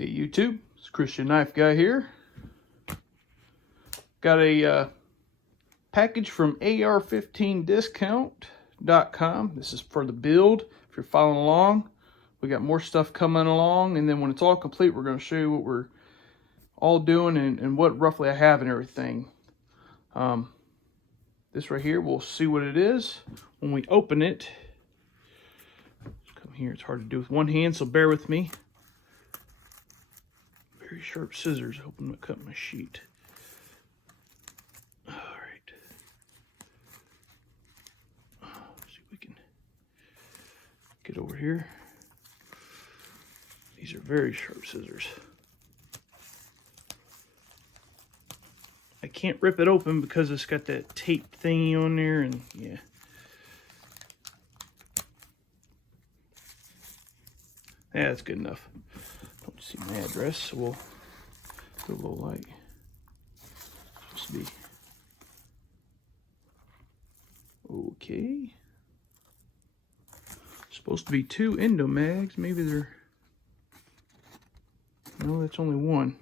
Hey YouTube, it's Christian Knife Guy here. Got a package from Ar15discount.com. This is for the build. If you're following along, we got more stuff coming along, and then when it's all complete, we're going to show you what we're all doing and what roughly I have and everything. This right here, we'll see what it is when we open it. Let's come here. It's hard to do with one hand, so bear with me. Very sharp scissors, hoping to cut my sheet. All right. See if we can get over here. These are very sharp scissors. I can't rip it open because it's got that tape thingy on there, and yeah. Yeah, that's good enough. Don't see my address, so we'll do a little light. Supposed to be okay. Supposed to be 2 endo mags. Maybe they're, no, that's only one.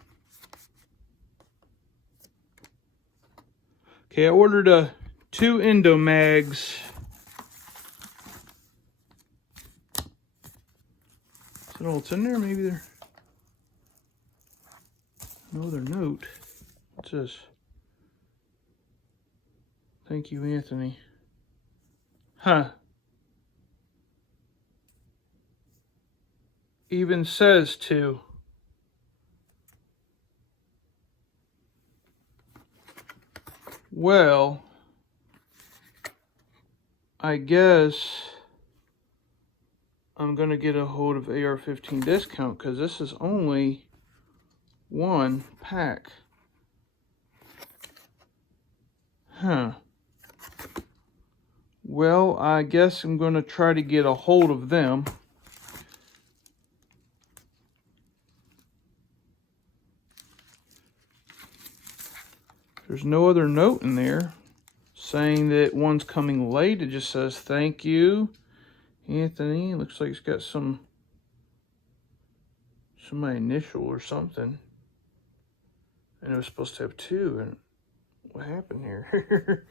Okay, I ordered 2 endo mags. Is that all that's in there? Maybe they're no other note. It says, "Thank you, Anthony." Huh. Even says 2. Well, I guess I'm gonna get a hold of AR15 discount because this is only 1 pack. Huh. Well, I guess I'm gonna try to get a hold of them. There's no other note in there saying that one's coming late. It just says, "Thank you, Anthony." It looks like it's got my initial or something. And it was supposed to have 2. And what happened here?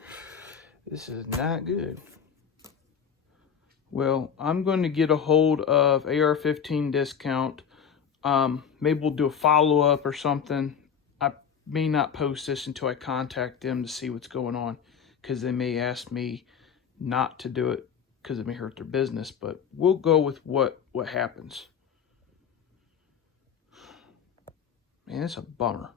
This is not good. Well, I'm going to get a hold of AR15 discount. Maybe we'll do a follow-up or something. I may not post this until I contact them to see what's going on, because they may ask me not to do it because it may hurt their business, but we'll go with what happens. Man, it's a bummer.